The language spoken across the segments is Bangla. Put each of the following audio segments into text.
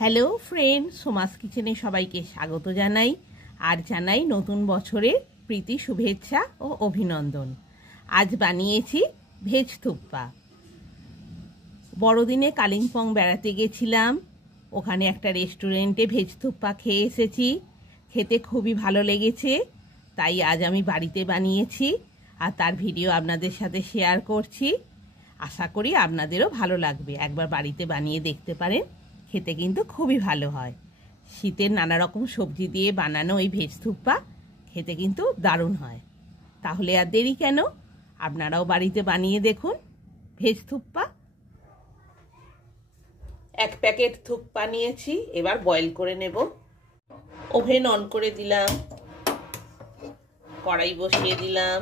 হ্যালো ফ্রেন্ড, সোমাস কিচেনে সবাইকে স্বাগত জানাই আর জানাই নতুন বছরের প্রীতি শুভেচ্ছা ও অভিনন্দন। আজ বানিয়েছি ভেজ থুপ্পা। বড়দিনে কালিম্পং বেড়াতে গেছিলাম, ওখানে একটা রেস্টুরেন্টে ভেজ থুপ্পা খেয়ে এসেছি। খেতে খুবই ভালো লেগেছে, তাই আজ আমি বাড়িতে বানিয়েছি আর তার ভিডিও আপনাদের সাথে শেয়ার করছি। আশা করি আপনাদেরও ভালো লাগবে, একবার বাড়িতে বানিয়ে দেখতে পারেন। খেতে কিন্তু খুবই ভালো হয়। শীতের নানা রকম সবজি দিয়ে বানানো এই ভেজ থুপ্পা খেতে কিন্তু দারুণ হয়। তাহলে আর দেরি কেন, আপনারাও বাড়িতে বানিয়ে দেখুন ভেজ থুপ্পা। এক প্যাকেট থুপ্পা নিয়েছি, এবার বয়েল করে নেব। ওভেন অন করে দিলাম, কড়াই বসিয়ে দিলাম,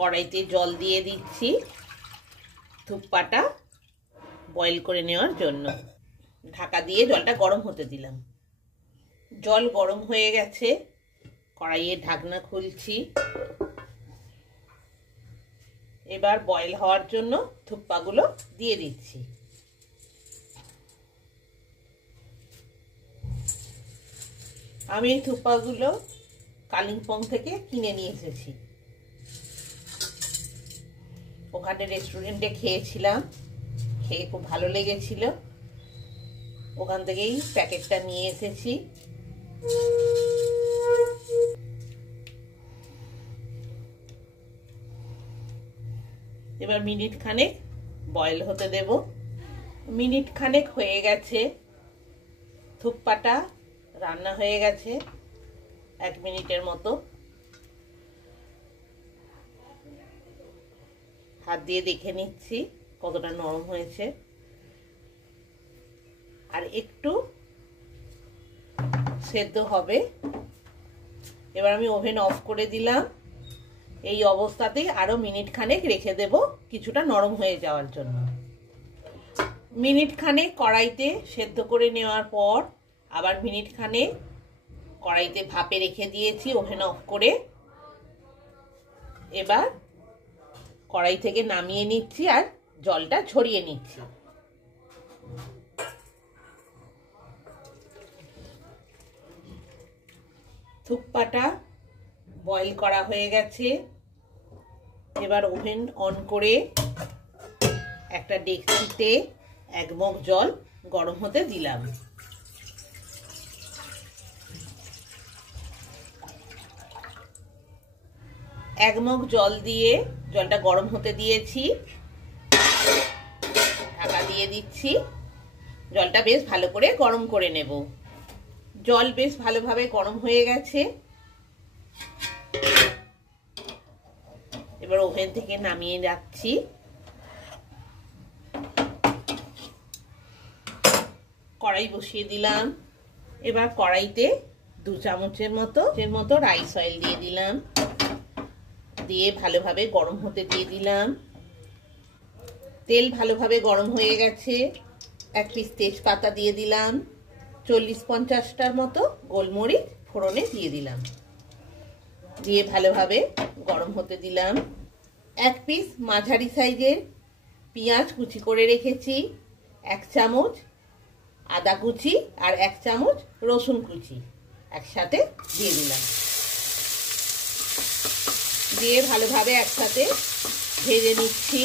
কড়াইতে জল দিয়ে দিচ্ছি থুপ্পাটা বয়েল করে নেওয়ার জন্য। ঢাকা দিয়ে জলটা গরম হতে দিলাম। জল গরম হয়ে গেছে, কড়াইয়ের ঢাকনা খুলছি। এবার বয়েল হওয়ার জন্য থুপ্পাগুলো দিয়ে দিচ্ছি। আমি এই থুপ্পাগুলো কালিম্পং থেকে কিনে নিয়ে এসেছি। ওখানে রেস্টুরেন্টে খেয়েছিলাম, খেয়ে খুব ভালো লেগেছিল, ওখান থেকেই প্যাকেটটা নিয়ে এসেছি। এবার মিনিট খানেক বয়েল হতে দেব। মিনিট খানেক হয়ে গেছে, থুপ্পাটা রান্না হয়ে গেছে 1 মিনিটের মতো। হাত দিয়ে দেখে নিচ্ছি কতটা নরম হয়েছে, আর একটু সেদ্ধ হবে। এবার আমি ওভেন অফ করে দিলাম। এই অবস্থাতেই আরো মিনিট খানেক রেখে দেব কিছুটা নরম হয়ে যাওয়ার জন্য। মিনিট খানেক কড়াইতে সেদ্ধ করে নেওয়ার পর আবার মিনিট খানেক কড়াইতে ভাপে রেখে দিয়েছি ওভেন অফ করে। এবার কড়াই থেকে নামিয়ে নিচ্ছি আর জলটা ঝরিয়ে নিচ্ছি। থুপ্পাটা বয়েল করা হয়ে গেছে। এবার ওভেন অন করে একটা ডেকচিতে 1 মগ জল গরম হতে দিলাম। এক মগ জল দিয়ে জলটা গরম হতে দিয়েছি, ঢাকা দিয়ে দিচ্ছি। জলটা বেশ ভালো করে গরম করে নেব। জল বেশ ভালোভাবে গরম হয়ে গেছে। এবার ওভেন থেকে নামিয়ে রাখছি। কড়াই বসিয়ে দিলাম। এবার কড়াইতে 2 চামচের মতো রাইস অয়েল দিয়ে দিলাম, দিয়ে ভালোভাবে গরম হতে দিয়ে দিলাম। তেল ভালোভাবে গরম হয়ে গেছে। 1 পিস তেজপাতা দিয়ে দিলাম, 40-50টার মতো গোলমরিচ ফোড়নে দিয়ে দিলাম, দিয়ে ভালোভাবে গরম হতে দিলাম। 1 পিস মাঝারি সাইজের পেঁয়াজ কুচি করে রেখেছি, 1 চামচ আদা কুচি আর 1 চামচ রসুন কুচি একসাথে দিয়ে দিলাম, দিয়ে ভালোভাবে একসাথে ভেজে নিচ্ছি।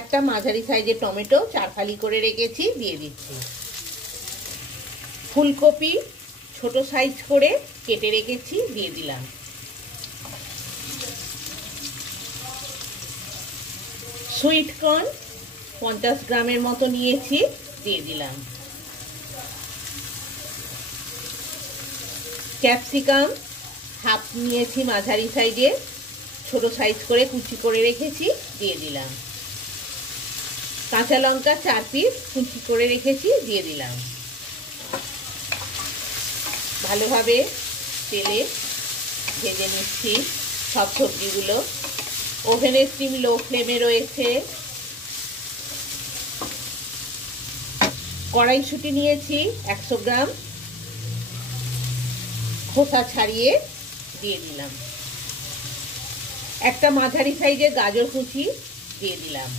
একটা মাঝারি সাইজের টমেটো 4 ফালি করে রেখেছি, দিয়ে দিচ্ছি। ফুলকপি ছোট সাইজ করে কেটে রেখেছি, দিয়ে দিলাম। সুইট কর্ন 50 গ্রামের মতো নিয়েছি, দিয়ে দিলাম। ক্যাপসিকাম হাফ নিয়েছি মাঝারি সাইজে, ছোট সাইজ করে কুচি করে রেখেছি, দিয়ে দিলাম। কাঁচা লঙ্কা 4 পিস কুচি করে রেখেছি, দিয়ে দিলাম। ভালোভাবে তেলে ভেজে নিচ্ছি সব সবজিগুলো। ওভেনের স্টিম লো ফ্লেমে রয়েছে। কড়াইশুঁটি নিয়েছি 100 গ্রাম, খোসা ছাড়িয়ে দিয়ে দিলাম। একটা মাঝারি সাইজের গাজর কুচি দিয়ে দিলাম।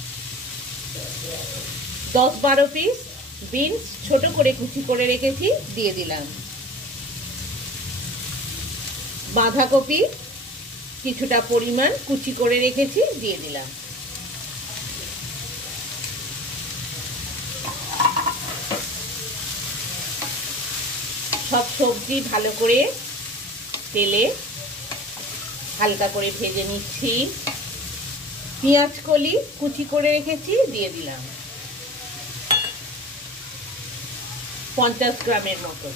10-12 পিস বিনস ছোট করে কুচি করে রেখেছি, দিয়ে দিলাম। বাঁধাকপি কিছুটা পরিমাণ কুচি করে রেখেছি, দিয়ে দিলাম। সব সবজি ভালো করে তেলে হালকা করে ভেজে নিচ্ছি। পেঁয়াজ কলি কুচি করে রেখেছি, দিয়ে দিলাম 50 গ্রামের মতো।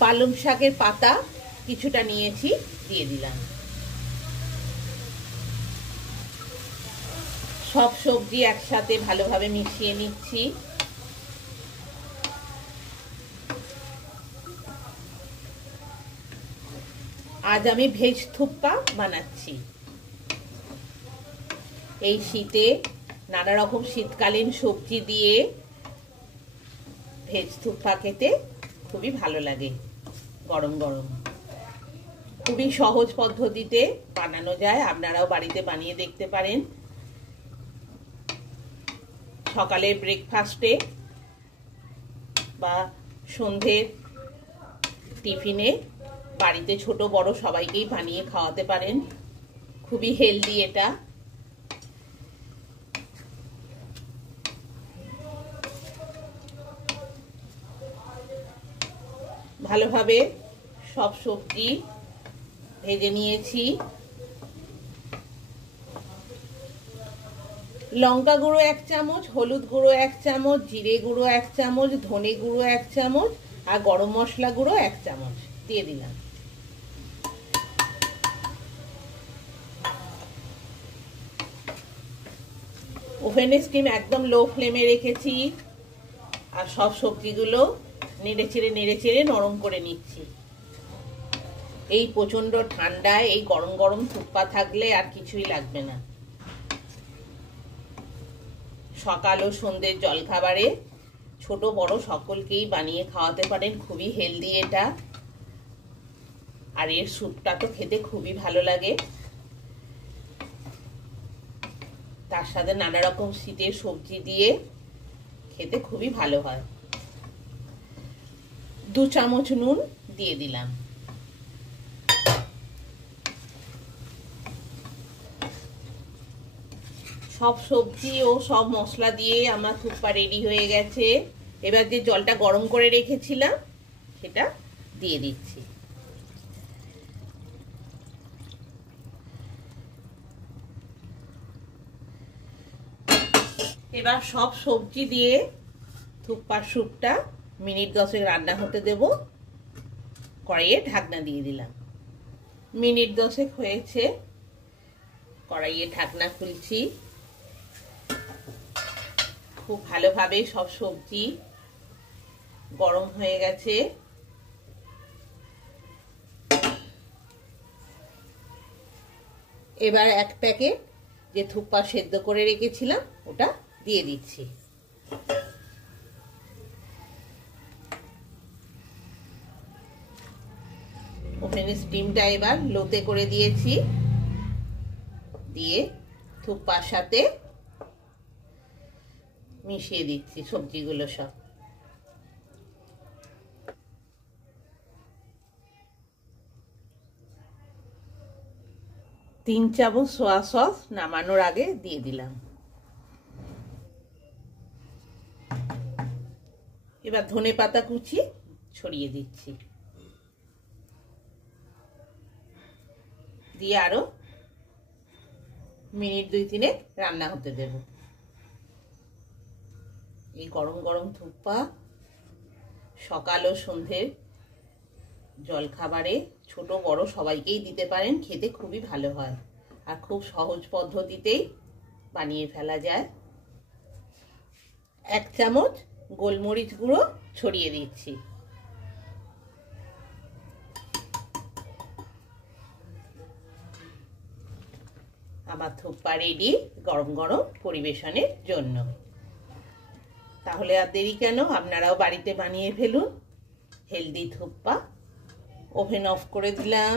পালং শাকের পাতা কিছুটা নিয়েছি, দিয়ে দিলাম। সব সবজি একসাথে ভালোভাবে মিশিয়ে নিচ্ছি। আজ আমি ভেজ থুপ্পা বানাচ্ছি। এই শীতে নানা রকম শীতকালীন সবজি দিয়ে ভেজ থুপ্পা খেতে খুবই ভালো লাগে। গরম গরম খুবই সহজ পদ্ধতিতে বানানো যায়, আপনারাও বাড়িতে বানিয়ে দেখতে পারেন। সকালের ব্রেকফাস্টে বা সন্ধ্যের টিফিনে বাড়িতে ছোট বড় সবাইকেই বানিয়ে খাওয়াতে পারেন। খুবই হেলদি এটা। ভালোভাবে সব সবজি ভেজে নিয়েছি। লঙ্কা গুঁড়ো 1 চামচ, হলুদ গুঁড়ো 1 চামচ, জিরে গুঁড়ো 1 চামচ, ধনে গুঁড়ো 1 চামচ আর গরম মশলা গুঁড়ো 1 চামচ দিয়ে দিলাম। ওভেনের স্টিম একদম লো ফ্লেমে রেখেছি আর সব সবজিগুলো নেড়ে চেড়ে নরম করে নিচ্ছি। এই প্রচন্ড ঠান্ডায় এই গরম গরম থুপ্পা থাকলে আর কিছুই লাগবে না। সকাল ও সন্ধ্যের জলখাবারে ছোট বড় সকলকেই বানিয়ে খাওয়াতে পারেন। খুবই হেলদি এটা। আর এর স্যুপটা তো খেতে খুবই ভালো লাগে। তার সাথে নানা রকম শীতের সবজি দিয়ে খেতে খুবই ভালো হয়। 2 চামচ নুন দিয়ে দিলাম। সব সবজি ও সব মশলা দিয়ে আমার থুপ্পা রেডি হয়ে গেছে। এবার যে জলটা গরম করে রেখেছিলাম সেটা দিয়ে দিচ্ছি। এবার সব সবজি দিয়ে থুপ্পার স্যুপটা মিনিট 10 রান্না হতে দেব। কড়াইয়ে ঢাকনা দিয়ে দিলাম। মিনিট 10 হয়েছে। কড়াইয়ে ঢাকনা খুলছি। খুব ভালোভাবে সব সবজি গরম হয়ে গেছে। এবার 1 প্যাকেট যে থুপ্পা সেদ্ধ করে রেখেছিলাম ওটা দিয়ে দিচ্ছি। ওভেনের স্টিমটা এবার লোতে করে দিয়েছি। দিয়ে থুপ্পার সাথে মিশিয়ে দিচ্ছি সবজিগুলো সব। তিন চামচ সোয়া সস নামানোর আগে দিয়ে দিলাম। এবার ধনেপাতা কুচি ছড়িয়ে দিচ্ছি। দিয়ে আরো মিনিট 2-3 রান্না হতে দেব। এই গরম গরম থুপ্পা সকাল ও সন্ধ্যের জলখাবারে ছোট বড় সবাইকেই দিতে পারেন। খেতে খুবই ভালো হয় আর খুব সহজ পদ্ধতিতেই বানিয়ে ফেলা যায়। 1 চামচ গোলমরিচ গুঁড়ো ছড়িয়ে দিচ্ছি। আমার থুপ্পা রেডি গরম গরম পরিবেশনের জন্য। তাহলে আর দেরি কেন, আপনারাও বাড়িতে বানিয়ে ফেলুন হেলদি থুপ্পা। ওভেন অফ করে দিলাম।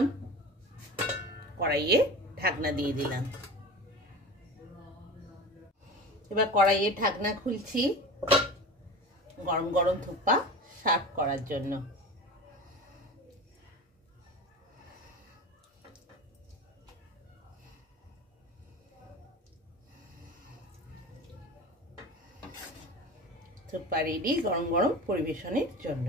কড়াইয়ে ঢাকনা দিয়ে দিলাম। এবার কড়াইয়ের ঢাকনা খুলছি গরম গরম থুপ্পা সার্ভ করার জন্য। থুপ্পা রেডি গরম গরম পরিবেশনের জন্য।